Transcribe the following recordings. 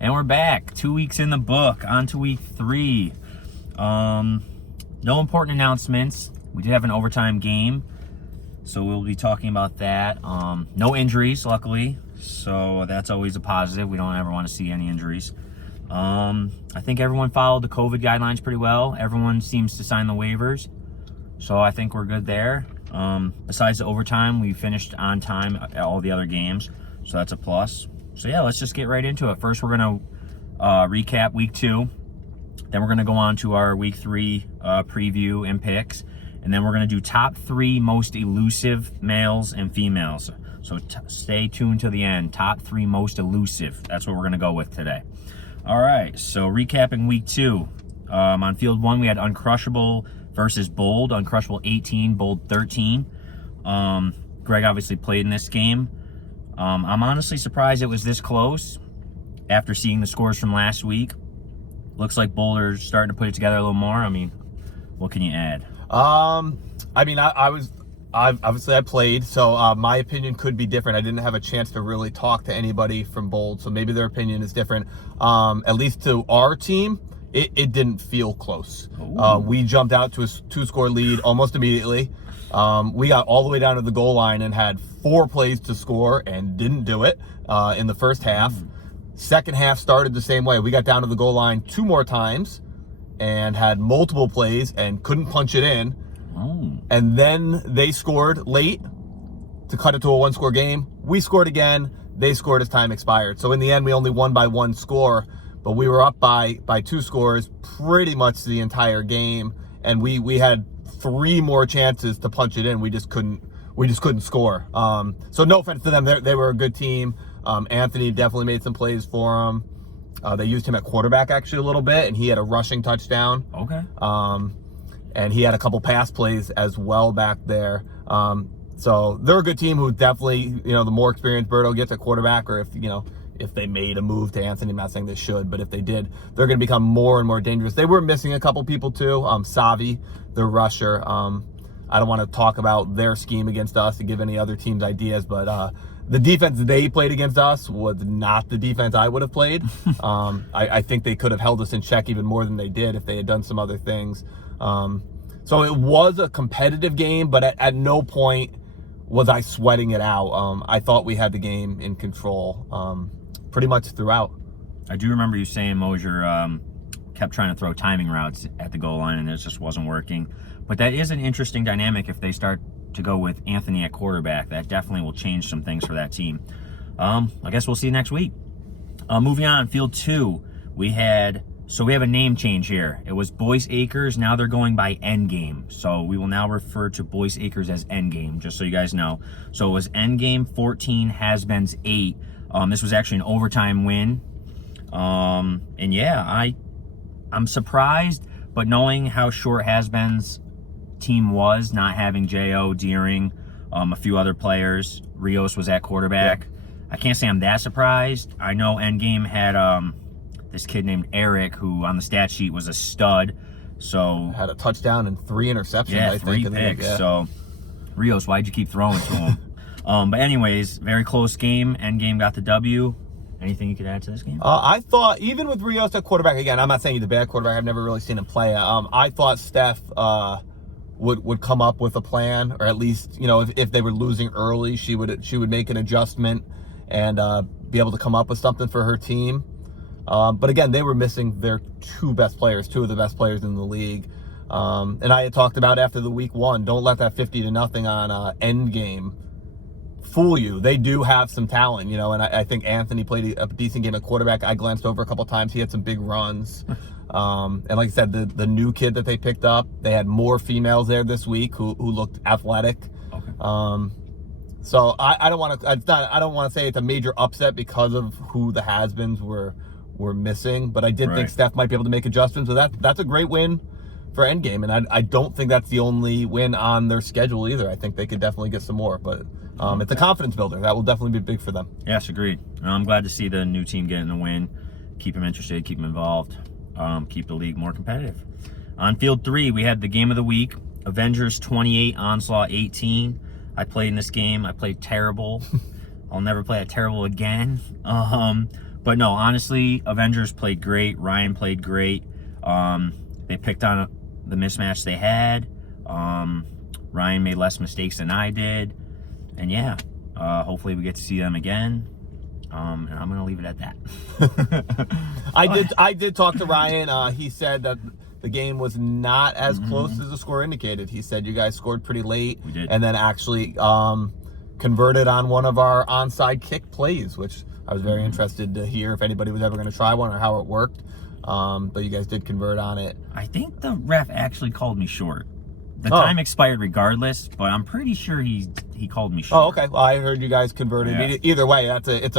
And we're back. 2 weeks in the book. On to week 3. No important announcements. We did have an overtime game, so we'll be talking about that. No injuries, luckily, so that's always a positive. We don't ever want to see any injuries. I think everyone followed the COVID guidelines pretty well. Everyone seems to sign the waivers, so I think we're good there. Besides the overtime, we finished on time at all the other games, so that's a plus. So yeah, let's just get right into it. First, we're going to recap week 2. Then we're going to go on to our week 3 preview and picks. And then we're going to do top 3 most elusive males and females. So stay tuned to the end. Top 3 most elusive. That's what we're going to go with today. All right, so recapping week 2. On field 1, we had Uncrushable versus Bold. Uncrushable 18, Bold 13. Greg obviously played in this game. I'm honestly surprised it was this close after seeing the scores from last week. Looks like Boulder's starting to put it together a little more. I mean, what can you add? I mean, I obviously I played, so my opinion could be different. I didn't have a chance to really talk to anybody from Bold, so maybe their opinion is different. At least to our team, it didn't feel close. We jumped out to a 2-score lead almost immediately. We got all the way down to the goal line and had 4 plays to score and didn't do it in the first half. Second half started the same way. We got down to the goal line 2 more times and had multiple plays and couldn't punch it in. And then they scored late to cut it to a 1-score game. We scored again. They scored as time expired. So in the end, we only won by 1 score, but we were up by 2 scores pretty much the entire game. And we had 3 more chances to punch it in. We just couldn't score. So no offense to them. They were a good team. Anthony definitely made some plays for them. They used him at quarterback actually a little bit, and he had a rushing touchdown. Okay. And he had a couple pass plays as well back there. So they're a good team who definitely, the more experienced Berto gets at quarterback, or if they made a move to Anthony, I'm not saying they should, but if they did, they're going to become more and more dangerous. They were missing a couple people too. Savi, the rusher. I don't want to talk about their scheme against us and give any other teams ideas, but the defense they played against us was not the defense I would have played. I think they could have held us in check even more than they did if they had done some other things. So it was a competitive game, but at no point was I sweating it out. I thought we had the game in control pretty much throughout. I do remember you saying Mosier kept trying to throw timing routes at the goal line, and it just wasn't working. But that is an interesting dynamic if they start to go with Anthony at quarterback. That definitely will change some things for that team. I guess we'll see you next week. Moving on, field 2, we have a name change here. It was Boyce Acres. Now they're going by Endgame. So we will now refer to Boyce Acres as Endgame, just so you guys know. So it was Endgame 14, Has-Beens 8. This was actually an overtime win. And yeah, I'm surprised, but knowing how short Has-Beens team was, not having J.O., Deering, a few other players, Rios was at quarterback. Yeah. I can't say I'm that surprised. I know Endgame had this kid named Eric, who on the stat sheet was a stud. So had a touchdown and 3 interceptions. Yeah, I 3 think, picks. Yeah. So Rios, why'd you keep throwing to him? But anyways, very close game. Endgame got the W. Anything you could add to this game? I thought, even with Rios at quarterback, again, I'm not saying he's a bad quarterback. I've never really seen him play. I thought Steph would come up with a plan, or at least, if they were losing early, she would make an adjustment and be able to come up with something for her team. But again, they were missing their 2 best players, 2 of the best players in the league. And I had talked about after the week 1, don't let that 50-0 on Endgame fool you. They do have some talent, and I think Anthony played a decent game at quarterback. I glanced over a couple times. He had some big runs. And like I said, the new kid that they picked up, they had more females there this week who looked athletic. Okay. So I don't want to say it's a major upset because of who the has-beens were missing, but I did think Steph might be able to make adjustments. So that's a great win for Endgame, and I don't think that's the only win on their schedule either. I think they could definitely get some more, but it's a confidence builder. That will definitely be big for them. Yes, agreed. I'm glad to see the new team getting a win. Keep them interested, keep them involved, keep the league more competitive. On field 3, we had the game of the week, Avengers 28, Onslaught 18. I played in this game. I played terrible. I'll never play it terrible again. But no, honestly, Avengers played great. Ryan played great. They picked on the mismatch they had. Ryan made less mistakes than I did. And yeah, hopefully we get to see them again. And I'm going to leave it at that. I did talk to Ryan. He said that the game was not as close as the score indicated. He said you guys scored pretty late. We did. And then actually converted on one of our onside kick plays, which I was very interested to hear if anybody was ever going to try one or how it worked. But you guys did convert on it. I think the ref actually called me short. The time expired regardless, but I'm pretty sure he called me short. Oh, okay. Well, I heard you guys converted. Yeah. Either way, it's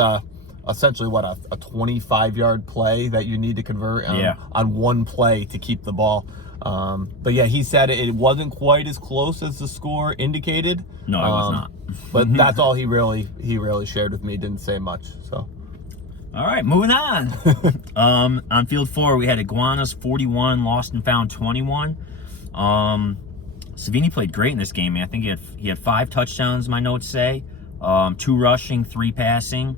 essentially what a 25-yard play that you need to convert on one play to keep the ball. But yeah, he said it wasn't quite as close as the score indicated. No, it was not. But that's all he really shared with me. Didn't say much. So. All right, moving on. On field 4, we had Iguanas 41, Lost and Found 21. Savini played great in this game, man. I think he had 5 touchdowns, my notes say. 2 rushing, 3 passing.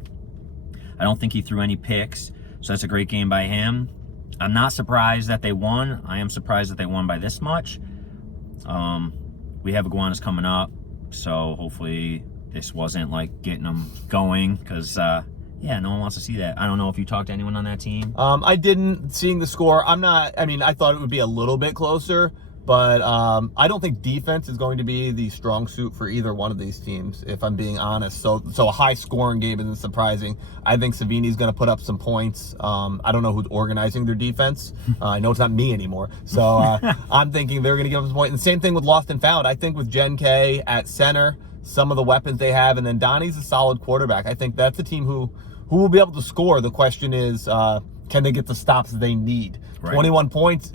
I don't think he threw any picks, so that's a great game by him. I'm not surprised that they won. I am surprised that they won by this much. We have Iguanas coming up, so hopefully this wasn't like getting them going, because yeah, no one wants to see that. I don't know if you talked to anyone on that team. I didn't. Seeing the score, I thought it would be a little bit closer, but I don't think defense is going to be the strong suit for either one of these teams, if I'm being honest. So a high-scoring game isn't surprising. I think Savini's going to put up some points. I don't know who's organizing their defense. I know it's not me anymore. So I'm thinking they're going to give them some points. And same thing with Lost and Found. I think with Jen K at center, some of the weapons they have, and then Donnie's a solid quarterback. I think that's a team who will be able to score. The question is, can they get the stops they need? Right. 21 points,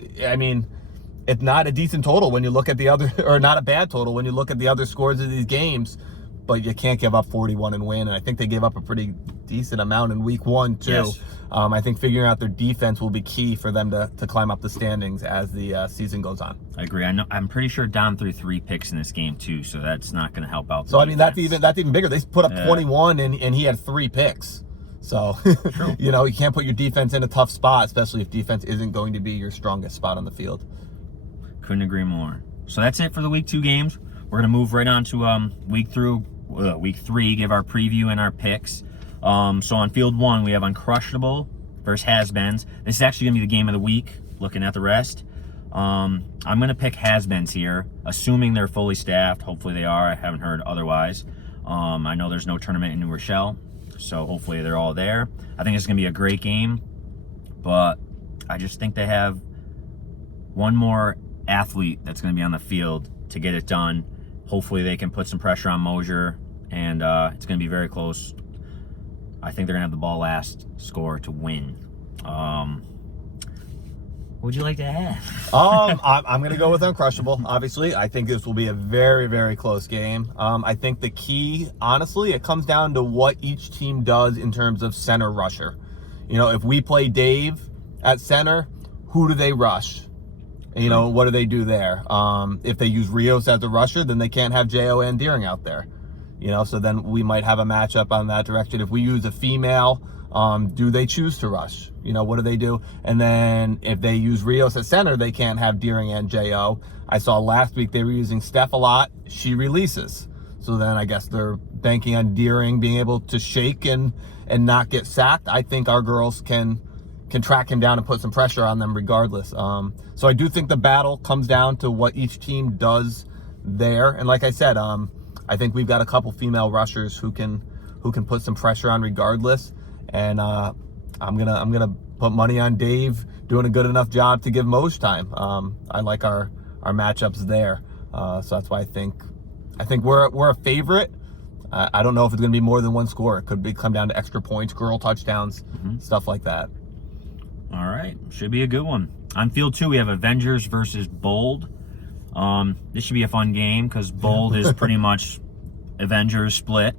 it's not a decent total when you look at the other, or not a bad total when you look at the other scores of these games, but you can't give up 41 and win. And I think they gave up a pretty decent amount in week 1 too. Yes. I think figuring out their defense will be key for them to climb up the standings as the season goes on. I agree. I'm pretty sure Don threw 3 picks in this game too, so that's not going to help out. So that's even bigger. They put up 21 and he had 3 picks. So, you can't put your defense in a tough spot, especially if defense isn't going to be your strongest spot on the field. Couldn't agree more. So that's it for the week 2 games. We're going to move right on to week 3, give our preview and our picks. So on field 1, we have Uncrushable versus Has-Beens. This is actually going to be the game of the week, looking at the rest. I'm going to pick Has-Beens here, assuming they're fully staffed. Hopefully they are. I haven't heard otherwise. I know there's no tournament in New Rochelle, so hopefully they're all there. I think it's going to be a great game, but I just think they have one more athlete that's going to be on the field to get it done. Hopefully they can put some pressure on Mosier, and it's going to be very close. I think they're going to have the ball last score to win. What would you like to add? I'm going to go with Uncrushable, obviously. I think this will be a very, very close game. I think the key, honestly, it comes down to what each team does in terms of center rusher. If we play Dave at center, who do they rush? What do they do there? If they use Rios as a rusher, then they can't have J.O. and Deering out there. So then we might have a matchup on that direction. If we use a female, do they choose to rush? What do they do? And then if they use Rios at center, they can't have Deering and J.O. I saw last week they were using Steph a lot. She releases. So then I guess they're banking on Deering being able to shake and not get sacked. I think our girls can track him down and put some pressure on them regardless. So I do think the battle comes down to what each team does there. And like I said, I think we've got a couple female rushers who can put some pressure on regardless. And I'm gonna put money on Dave doing a good enough job to give Moj time. I like our matchups there. So that's why I think we're a favorite. I don't know if it's gonna be more than one score. It could come down to extra points, girl touchdowns, stuff like that. All right, should be a good one. On field 2, we have Avengers versus Bold. This should be a fun game because Bold is pretty much Avengers split.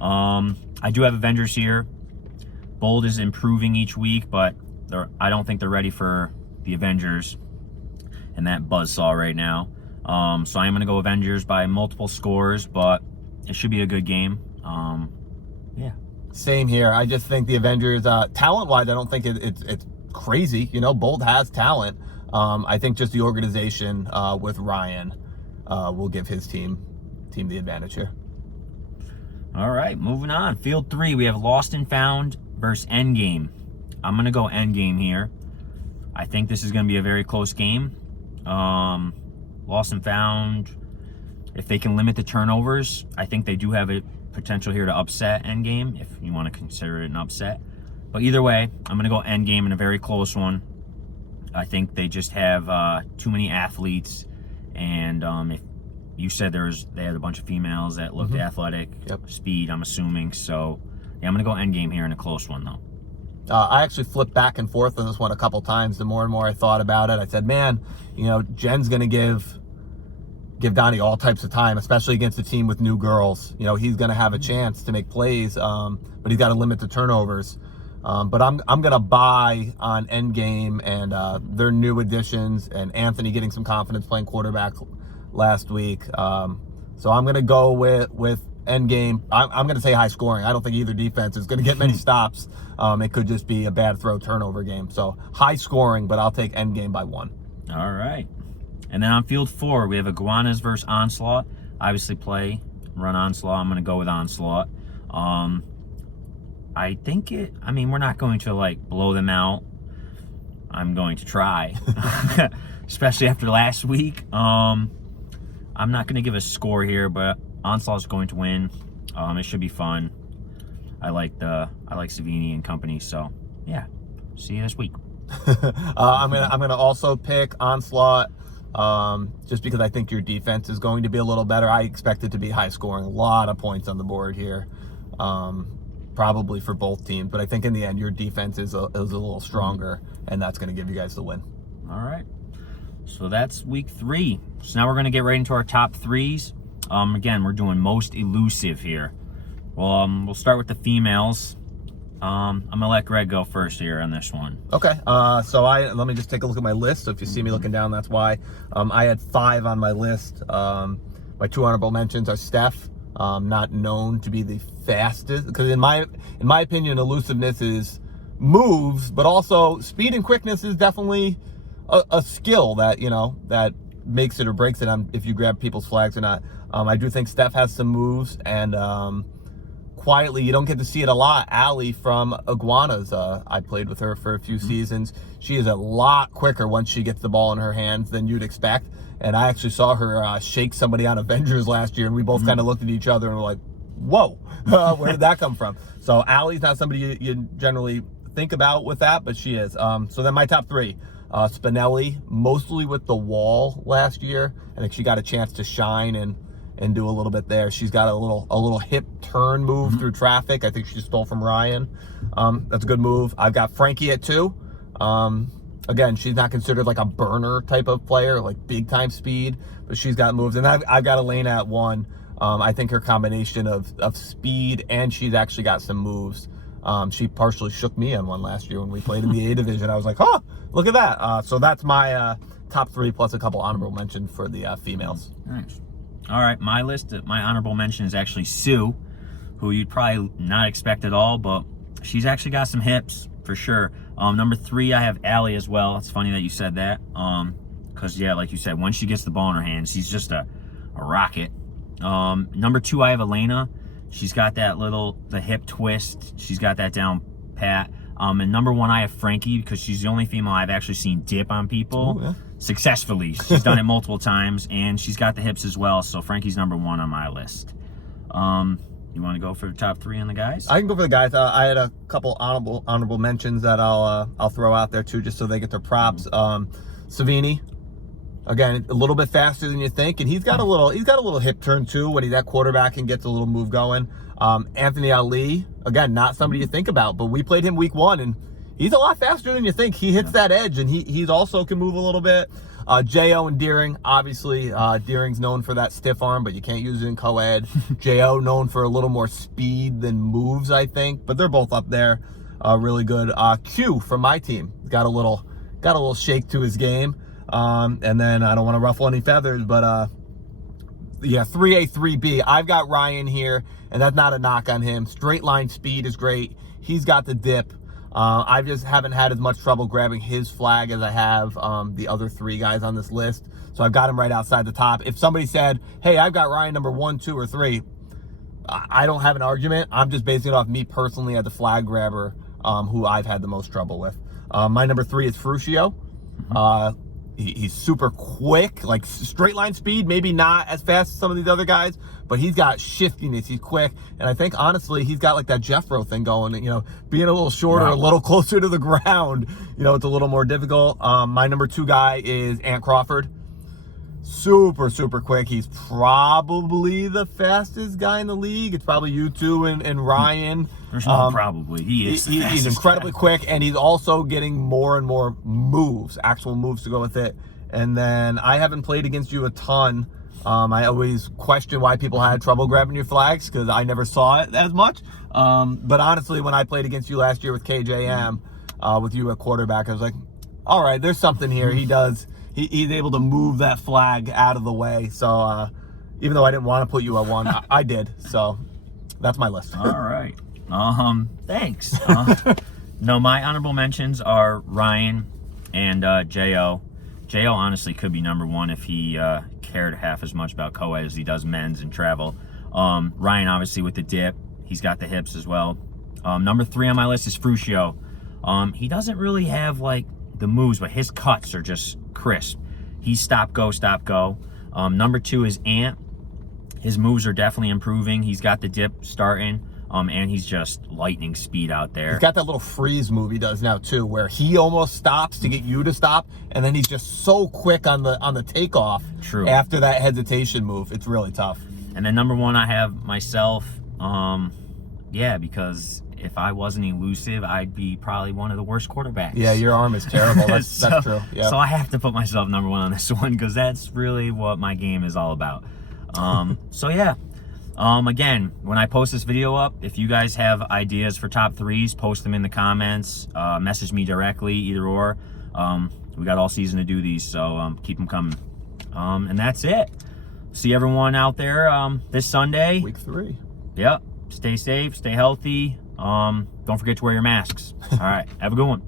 I do have Avengers here. Bold is improving each week, but I don't think they're ready for the Avengers and that buzzsaw right now. So I am going to go Avengers by multiple scores, but it should be a good game. Yeah. Same here. I just think the Avengers, talent-wise, I don't think it's crazy. You know, Bold has talent. I think just the organization with Ryan will give his team the advantage here. All right, moving on. Field 3, we have Lost and Found versus Endgame. I'm going to go Endgame here. I think this is going to be a very close game. Lost and Found, if they can limit the turnovers, I think they do have a potential here to upset Endgame, if you want to consider it an upset. But either way, I'm going to go Endgame in a very close one. I think they just have too many athletes, and if you said they had a bunch of females that looked athletic, speed, I'm assuming. So, yeah, I'm going to go Endgame here in a close one, though. I actually flipped back and forth on this one a couple times. The more and more I thought about it, I said, man, you know, Jen's going to give Donnie all types of time, especially against a team with new girls. You know, he's going to have a chance to make plays, but he's got to limit the turnovers. But I'm going to buy on Endgame and their new additions, and Anthony getting some confidence playing quarterback last week. So I'm going to go with Endgame. I'm going to say high scoring. I don't think either defense is going to get many stops. It could just be a bad throw turnover game. So high scoring, but I'll take Endgame by 1. All right. And then on Field 4, we have Iguanas versus Onslaught. Obviously run Onslaught. I'm going to go with Onslaught. I think we're not going to, like, blow them out. I'm going to try, especially after last week. I'm not going to give a score here, but Onslaught's going to win. It should be fun. I like Savini and company, so yeah. See you this week. I'm gonna also pick Onslaught, just because I think your defense is going to be a little better. I expect it to be high scoring, a lot of points on the board here, probably for both teams. But I think in the end, your defense is a little stronger, and that's going to give you guys the win. All right. So that's week 3. So now we're going to get right into our top 3s. Again, we're doing most elusive here. Well, we'll start with the females. I'm going to let Greg go first here on this one. Okay. So let me just take a look at my list. So if you see me looking down, that's why. I had 5 on my list. My 2 honorable mentions are Steph, not known to be the fastest, because in my opinion, elusiveness is moves, but also speed and quickness is definitely a skill that, you know, that makes it or breaks it on if you grab people's flags or not. I do think Steph has some moves, and quietly, you don't get to see it a lot. Allie from Iguanas, I played with her for a few seasons. She is a lot quicker once she gets the ball in her hands than you'd expect. And I actually saw her shake somebody on Avengers last year, and we both kind of looked at each other and were like, whoa, where did that come from? So Allie's not somebody you generally think about with that, but she is. So then my top 3. Spinelli, mostly with the wall last year. I think she got a chance to shine and do a little bit there. She's got a little hip turn move through traffic. I think she stole from Ryan. That's a good move. I've got Frankie at 2. Again, she's not considered like a burner type of player, like big time speed, but she's got moves. And I've got Elena at 1. I think her combination of speed, and she's actually got some moves. She partially shook me on one last year when we played in the A division. I was like, oh, look at that. So that's my top 3 plus a couple honorable mentions for the females. Nice. All right, my list, my honorable mention is actually Sue, who you'd probably not expect at all, but she's actually got some hips for sure. Number 3, I have Allie as well. It's funny that you said that, because yeah, like you said, once she gets the ball in her hands, she's just a rocket. Number 2, I have Elena. She's got the hip twist. She's got that down pat. And number 1, I have Frankie, because she's the only female I've actually seen dip on people successfully. She's done it multiple times, and she's got the hips as well. So Frankie's number 1 on my list. You want to go for the top 3 on the guys? I can go for the guys. I had a couple honorable mentions that I'll throw out there too, just so they get their props. Savini, again, a little bit faster than you think, and he's got a little hip turn too when he's at quarterback and gets a little move going. Anthony Ali, again, not somebody you think about, but we played him week 1, and he's a lot faster than you think. He hits that edge, and he's also can move a little bit. J.O. and Deering, obviously, Deering's known for that stiff arm, but you can't use it in co-ed. J.O. known for a little more speed than moves, I think, but they're both up there, really good. Q from my team got a little shake to his game, and then I don't want to ruffle any feathers, but Yeah, 3A, 3B. I've got Ryan here, and that's not a knock on him. Straight line speed is great. He's got the dip. I just haven't had as much trouble grabbing his flag as I have the other 3 guys on this list. So I've got him right outside the top. If somebody said, hey, I've got Ryan number 1, 2, or 3, I don't have an argument. I'm just basing it off me personally as the flag grabber who I've had the most trouble with. My number 3 is Frucio. He's super quick, like straight line speed, maybe not as fast as some of these other guys, but he's got shiftiness, he's quick, and I think honestly he's got like that Jeffro thing going, you know, being a little shorter, a little closer to the ground, you know, it's a little more difficult. My number 2 guy is Ant Crawford. Super quick. He's probably the fastest guy in the league. It's probably you two and Ryan. There's no probably. He is. He's incredibly quick, and he's also getting more and more moves, actual moves to go with it. And then I haven't played against you a ton. I always question why people had trouble grabbing your flags because I never saw it as much. But honestly, when I played against you last year with KJM, with you at quarterback, I was like, all right, there's something here. He does. He's able to move that flag out of the way. So even though I didn't want to put you at 1, I did. So that's my list. All right. Thanks. No, my honorable mentions are Ryan and Jo. Jo honestly could be number 1 if he cared half as much about co-ed as he does men's and travel. Ryan obviously with the dip. He's got the hips as well. Number 3 on my list is Frucio. He doesn't really have like the moves, but his cuts are just crisp. He's stop, go, stop, go. Number 2 is Ant. His moves are definitely improving. He's got the dip starting, and he's just lightning speed out there. He's got that little freeze move he does now too, where he almost stops to get you to stop, and then he's just so quick on the takeoff. True. After that hesitation move, it's really tough. And then number 1, I have myself. Yeah, because if I wasn't elusive, I'd be probably one of the worst quarterbacks. Yeah, your arm is terrible. That's true. Yep. So I have to put myself number 1 on this one because that's really what my game is all about. So yeah. Again, when I post this video up, if you guys have ideas for top 3s, post them in the comments. Message me directly, either or. We got all season to do these, so keep them coming. And that's it. See everyone out there this Sunday. Week 3. Yep. Stay safe, stay healthy. Don't forget to wear your masks. All right. Have a good one.